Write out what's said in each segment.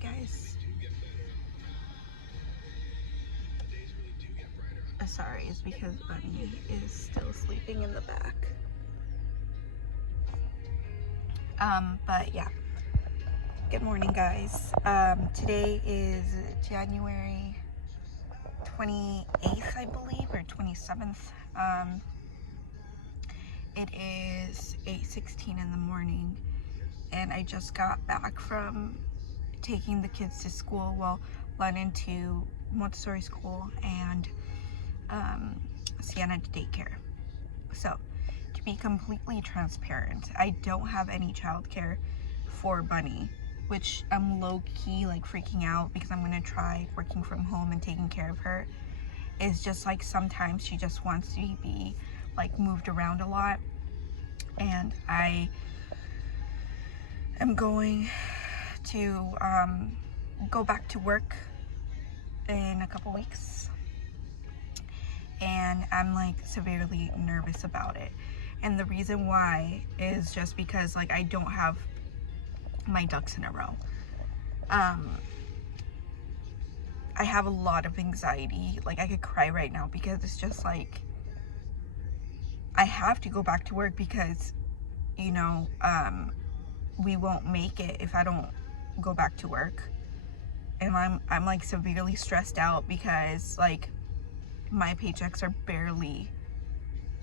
Hey guys. Sorry, it's because Bunny is still sleeping in the back. But yeah. Good morning, guys. Today is January 28th, I believe, or 27th. It is 8:16 in the morning, and I just got back from taking the kids to school. Well, London to Montessori school and Sienna to daycare. So, to be completely transparent, I don't have any childcare for Bunny, which I'm low-key like freaking out because I'm gonna try working from home and taking care of her. It's just like sometimes she just wants to be like moved around a lot, and I am going to go back to work in a couple weeks, and I'm like severely nervous about it. And the reason why is just because like I don't have my ducks in a row. I have a lot of anxiety. Like, I could cry right now because it's just like I have to go back to work because, you know, we won't make it if I don't go back to work. And I'm like severely stressed out because like my paychecks are barely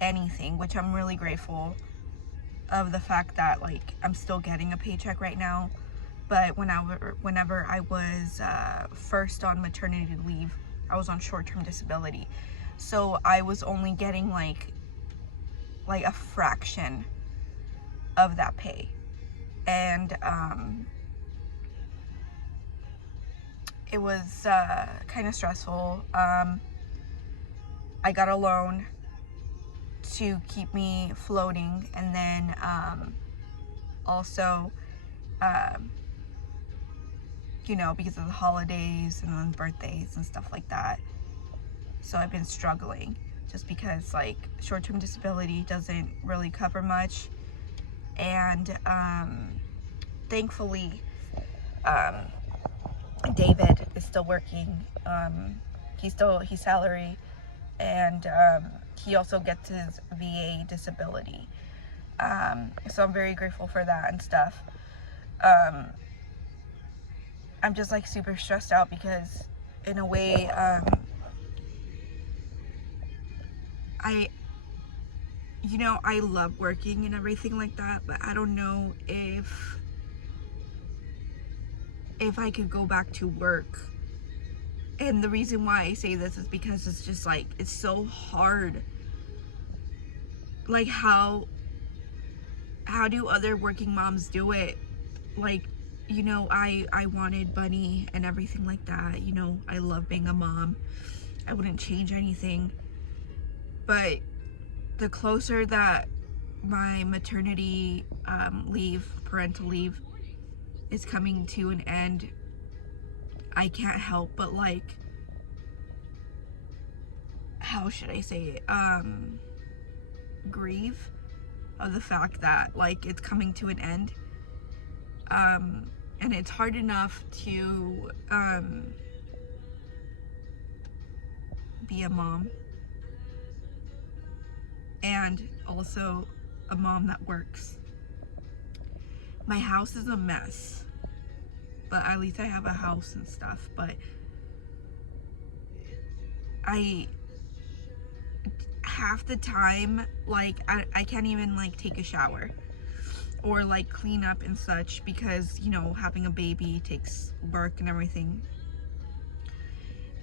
anything, which I'm really grateful of the fact that like I'm still getting a paycheck right now. But whenever I was first on maternity leave, I was on short-term disability, so I was only getting like a fraction of that pay. And it was kind of stressful. I got a loan to keep me floating, and then also you know, because of the holidays and then birthdays and stuff like that. So I've been struggling just because like short-term disability doesn't really cover much. And thankfully David is still working. He's salary, and he also gets his VA disability. So I'm very grateful for that and stuff. I'm just like super stressed out because in a way I love working and everything like that, but I don't know if I could go back to work. And the reason why I say this is because it's just like it's so hard. Like how do other working moms do it? Like, you know, I wanted Bunny and everything like that. You know, I love being a mom. I wouldn't change anything. But the closer that my maternity parental leave is coming to an end, I can't help but like, how should I say it? Grieve of the fact that like it's coming to an end. And it's hard enough to be a mom and also a mom that works. My house is a mess, but at least I have a house and stuff. But half the time, like I can't even like take a shower or like clean up and such because, you know, having a baby takes work and everything.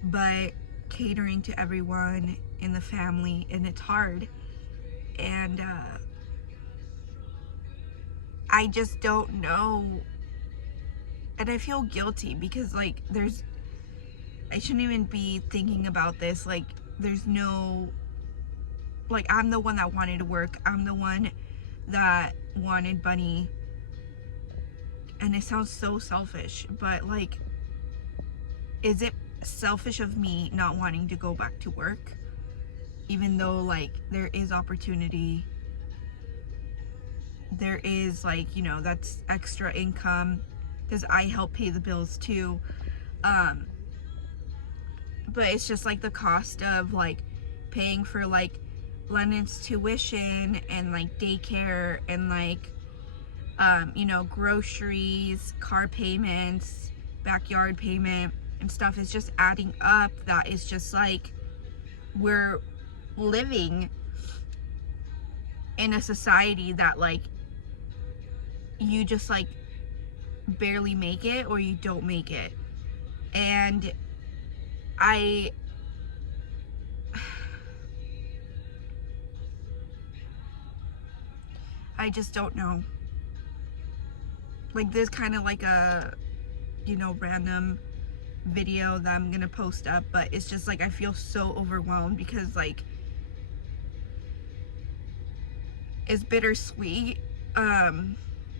But catering to everyone in the family, and it's hard. And I just don't know. And I feel guilty because like I shouldn't even be thinking about this. Like there's no, like I'm the one that wanted to work. I'm the one that wanted Bunny. And it sounds so selfish, but like, is it selfish of me not wanting to go back to work? Even though like there is opportunity, there is like, you know, that's extra income. because I help pay the bills too. But it's just like the cost of like paying for like London's tuition and like daycare and like you know, groceries, car payments, backyard payment and stuff is just adding up. That is just like, we're living in a society that like you just like barely make it or you don't make it. And I just don't know. Like, there's kind of like a, you know, random video that I'm gonna post up, but it's just like I feel so overwhelmed because like it's bittersweet that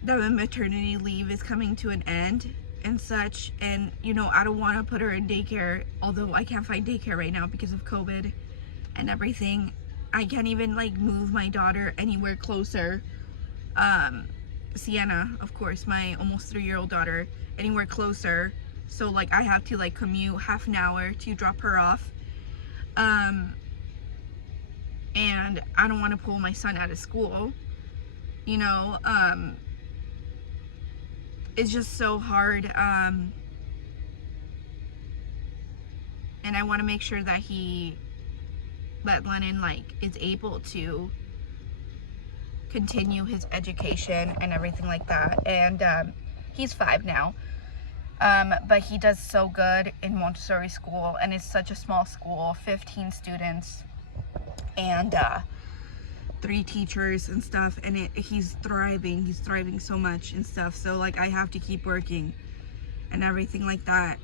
the maternity leave is coming to an end and such, and you know, I don't want to put her in daycare, although I can't find daycare right now because of COVID and everything. I can't even like move my daughter anywhere closer, Sienna, of course, my almost 3-year-old daughter, anywhere closer. So like I have to like commute half an hour to drop her off, and I don't want to pull my son out of school, you know. It's just so hard, and I want to make sure that Lennon like is able to continue his education and everything like that. And he's 5 now, but he does so good in Montessori school, and it's such a small school, 15 students and 3 teachers and stuff, and he's thriving so much and stuff. So like I have to keep working and everything like that.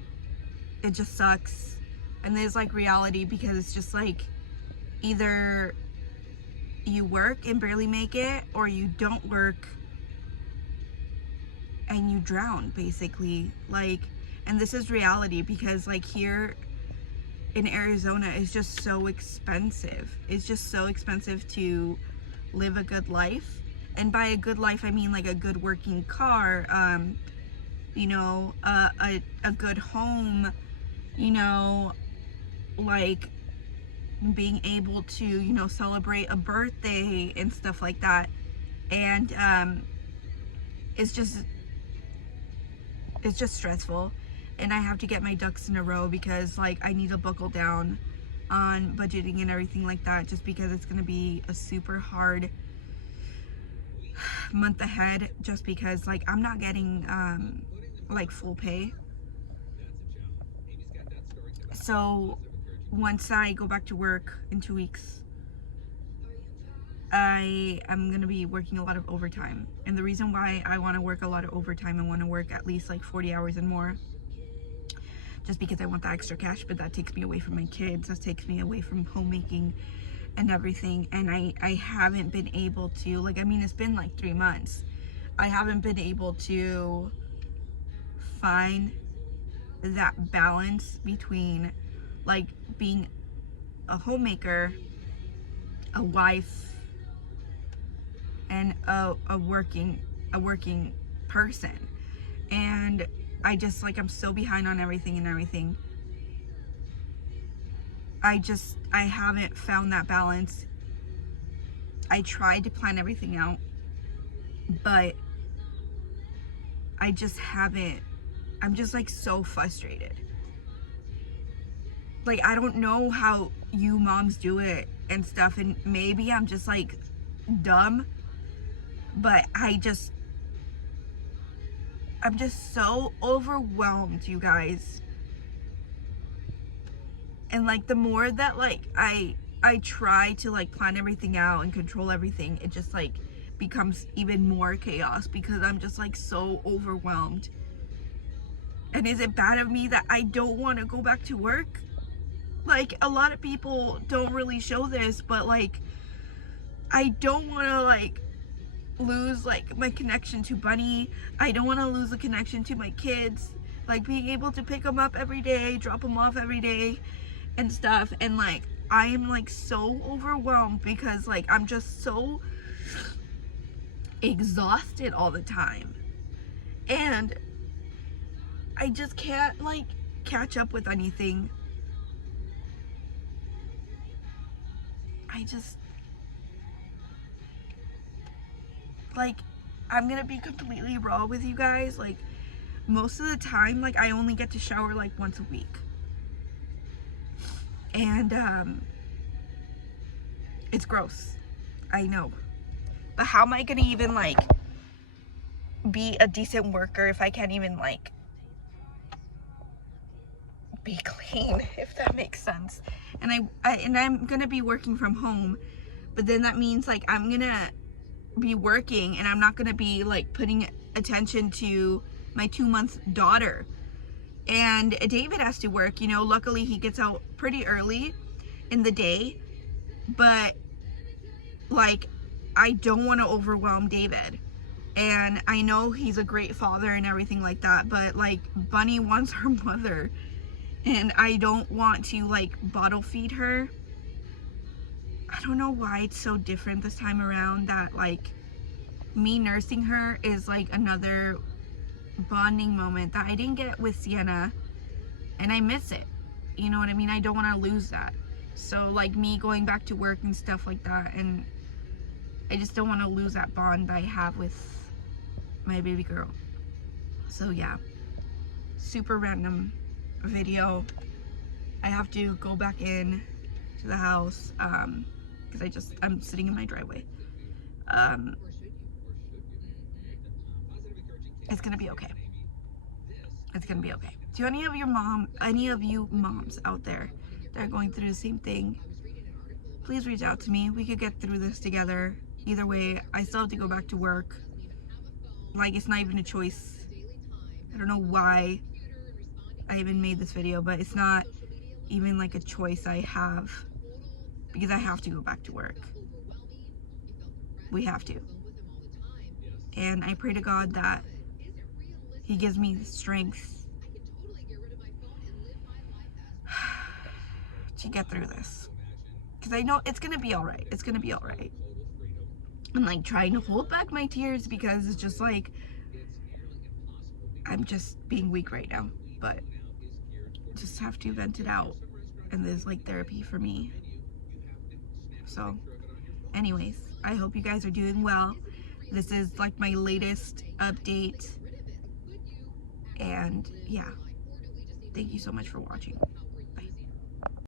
It just sucks. And there's like reality, because it's just like either you work and barely make it, or you don't work and you drown, basically. Like, and this is reality, because like here in Arizona it's just so expensive. It's just so expensive to live a good life. And by a good life I mean like a good working car, you know, a good home, you know, like being able to, you know, celebrate a birthday and stuff like that. And it's just stressful, and I have to get my ducks in a row, because like I need to buckle down on budgeting and everything like that, just because it's gonna be a super hard month ahead, just because like I'm not getting like full pay. So once I go back to work in 2 weeks, I am going to be working a lot of overtime. And the reason why I want to work a lot of overtime, I want to work at least like 40 hours and more, just because I want the extra cash. But that takes me away from my kids, that takes me away from homemaking and everything. And I haven't been able to, like, I mean, it's been like 3 months. I haven't been able to find that balance between like being a homemaker, a wife, and a working person. And I just like, I'm so behind on everything. I haven't found that balance. I tried to plan everything out, but I just haven't. I'm just like so frustrated. Like, I don't know how you moms do it and stuff, and maybe I'm just like dumb, but I'm just so overwhelmed, you guys. And like the more that like I try to like plan everything out and control everything, it just like becomes even more chaos, because I'm just like so overwhelmed. And is it bad of me that I don't want to go back to work? Like, a lot of people don't really show this, but like I don't want to like lose like my connection to Bunny. I don't want to lose the connection to my kids, like being able to pick them up every day, drop them off every day and stuff. And like I am like so overwhelmed, because like I'm just so exhausted all the time. And I just can't like catch up with anything. I just like, I'm gonna be completely raw with you guys. Like, most of the time, like, I only get to shower like once a week. And it's gross, I know, but how am I gonna even like be a decent worker if I can't even like be clean, if that makes sense? And I'm gonna be working from home, but then that means like I'm gonna be working and I'm not gonna be like putting attention to my 2-month daughter. And David has to work, you know. Luckily he gets out pretty early in the day, but like, I don't want to overwhelm David. And I know he's a great father and everything like that, but like, Bunny wants her mother, and I don't want to like bottle feed her. I don't know why it's so different this time around, that like me nursing her is like another bonding moment that I didn't get with Sienna, and I miss it. You know what I mean? I don't want to lose that. So like, me going back to work and stuff like that, and I just don't want to lose that bond that I have with my baby girl. So yeah, super random video. I have to go back in to the house because I'm sitting in my driveway. It's gonna be okay. It's gonna be okay. Do any of you moms out there that are going through the same thing, please reach out to me. We could get through this together. Either way, I still have to go back to work. Like, it's not even a choice. I don't know why I even made this video, but it's not even like a choice I have, because I have to go back to work. We have to. And I pray to God that He gives me the strength to get through this, because I know it's gonna be all right. It's gonna be all right. I'm like trying to hold back my tears because it's just like, I'm just being weak right now, but just have to vent it out, and there's like therapy for me. So anyways, I hope you guys are doing well. This is like my latest update, and yeah, thank you so much for watching.